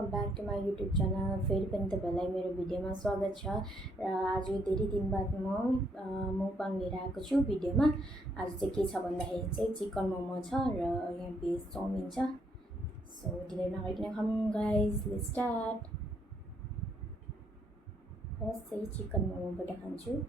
Welcome back to my YouTube channel. फेरि पनि तपाईँलाई मेरो भिडियोमा स्वागत छ। र आज धेरै दिन बाद म मुकबाङ लिएर आएको छु भिडियोमा। आज चाहिँ के छ भन्दाखेरि चाहिँ चिकन मोमो छ र यहाँ भेज चाउमिन छ। सो ढिलै नगरिकन खाऊँ गाइज, लेट्स स्टार्ट। फर्स्ट चाहिँ चिकन मोमोबाट खान्छु।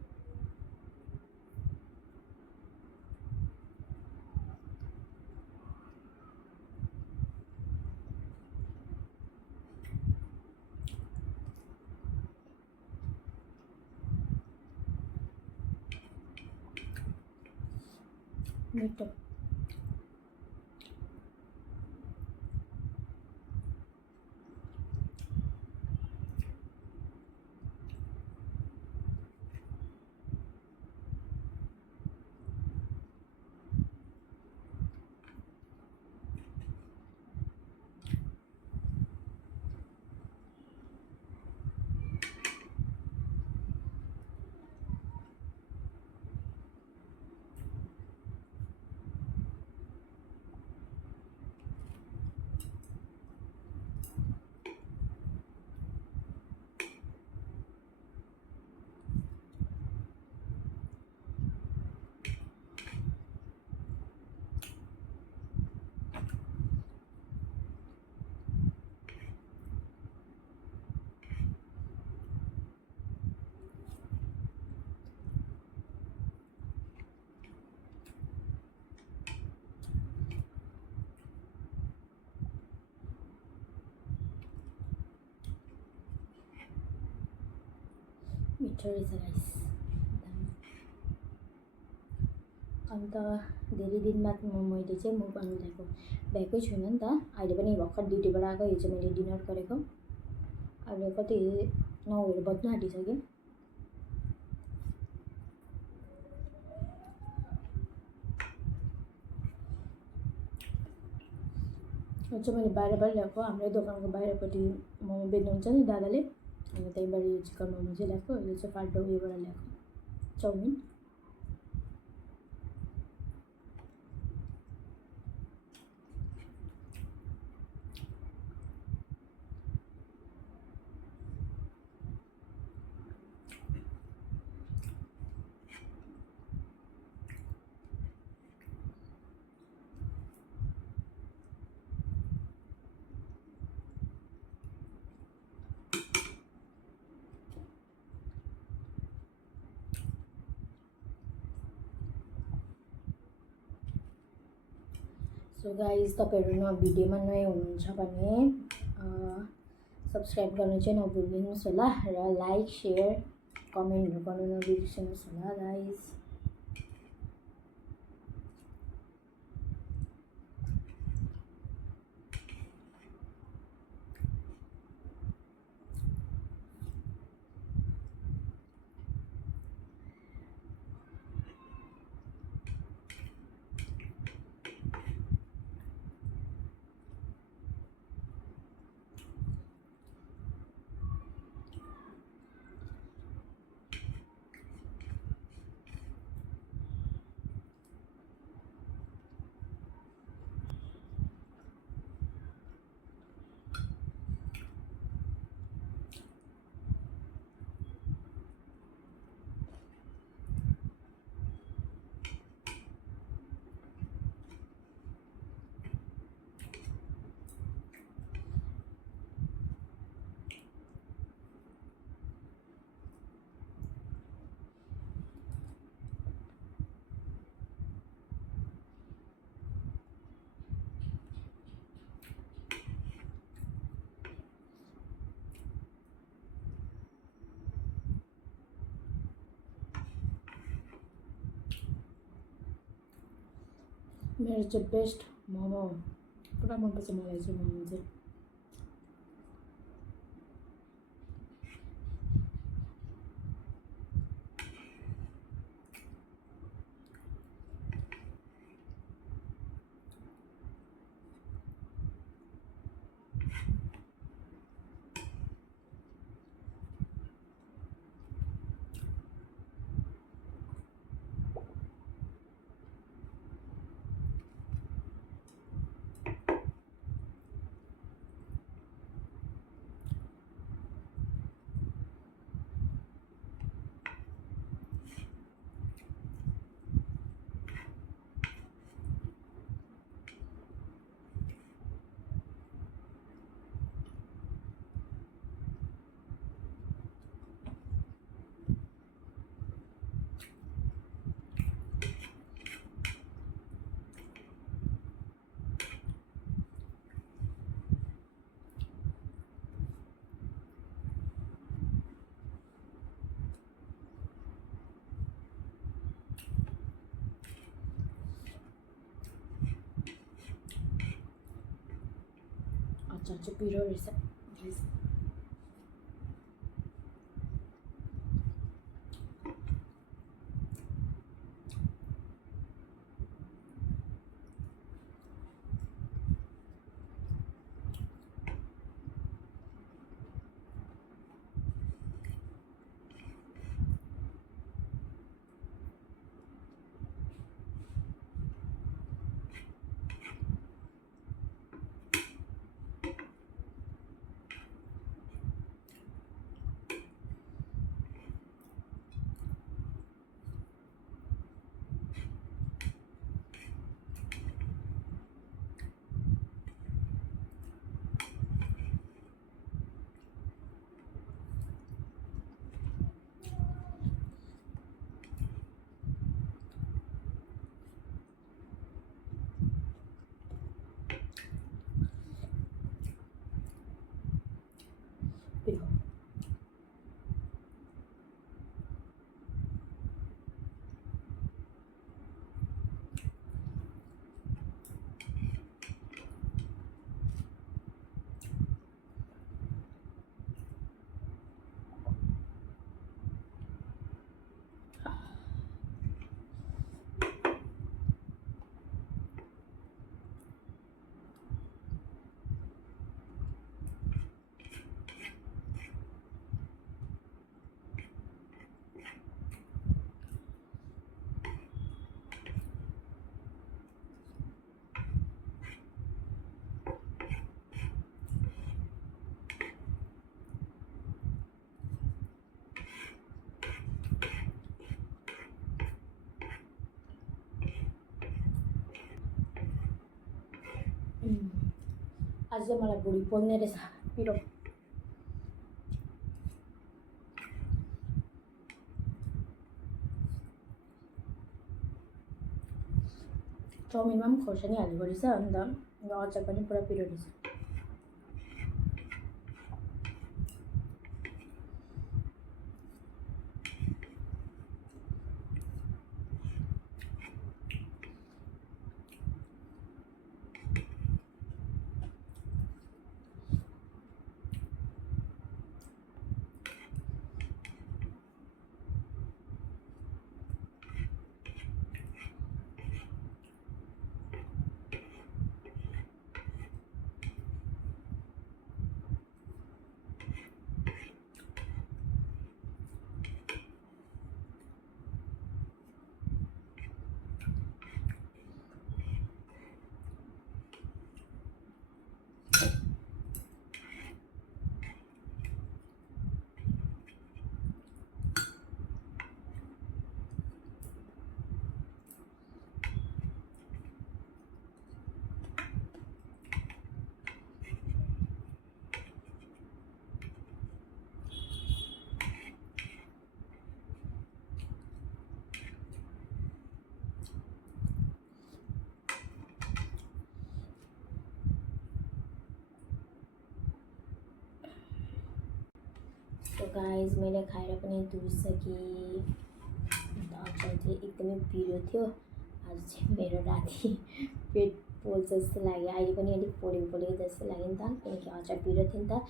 मिठो रहेछ गाइस। अन्त धेरै दिन बाद मैले चाहिँ मुकबाङ भ्याएकै छुइनँ नि त। अहिले पनि भर्खर ड्युटीबाट आएको। यो चाहिँ मैले डिनर गरेको। अहिले कति 9 बज्न आँटिसक्यो। यो चाहिँ मैले बाहिरबाट ल्याएको। हाम्रै दोकानको बाहिरपट्टि मोमो बेच्नुहुन्छ नि दादाले, अनि त्यहीँबाट यो चिकन मोमो चाहिँ ल्याएको। यो चाहिँ फाल्टो उयोबाट ल्याएको चाउमिन। सो गाइज, तपाईँहरू भिडियोमा नयाँ हुनुहुन्छ भने सब्सक्राइब गर्नु चाहिँ नभुलिदिनुहोस् होला, र लाइक सेयर कमेन्टहरू गर्नु नबिर्सिनुहोस् होला गाइज। मेरो चाहिँ बेस्ट मोमो, पुरा मनपर्छ मलाई चाहिँ मोमो चाहिँ। चाहिँ पिरो रहेछ गाइस। पिरो आज चाहिँ मलाई भुँडी पोल्ने रहेछ पिरो। चाउमिनमा पनि खोर्सानी हालेको रहेछ, अन्त यो अचार पनि पुरा पिरो रहेछ। सो गाइस मैले खाएर पनि दुबिसकेँ। अन्त अचार चाहिँ एकदमै पिरो थियो। आज चाहिँ मेरो राति पेट पोल्छ जस्तो लाग्यो। अहिले पनि अलिक पोलेको जस्तो लाग्यो नि त, किनकि अचार पिरो थियो नि त।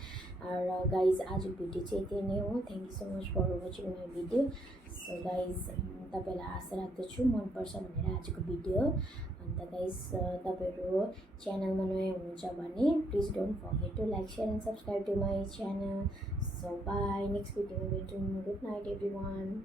र गाइस आज भिडियो चाहिँ यति नै हो। Thank you so much for watching my video. So guys तपाईँलाई आशा राख्दछु मनपर्छ भनेर आजको भिडियो। अन्त गाइस तपाईँहरू च्यानलमा नयाँ हुनुहुन्छ भने please don't forget to like share and subscribe to my channel. So bye, next भिडियोमा भेटौँ। Good night every one.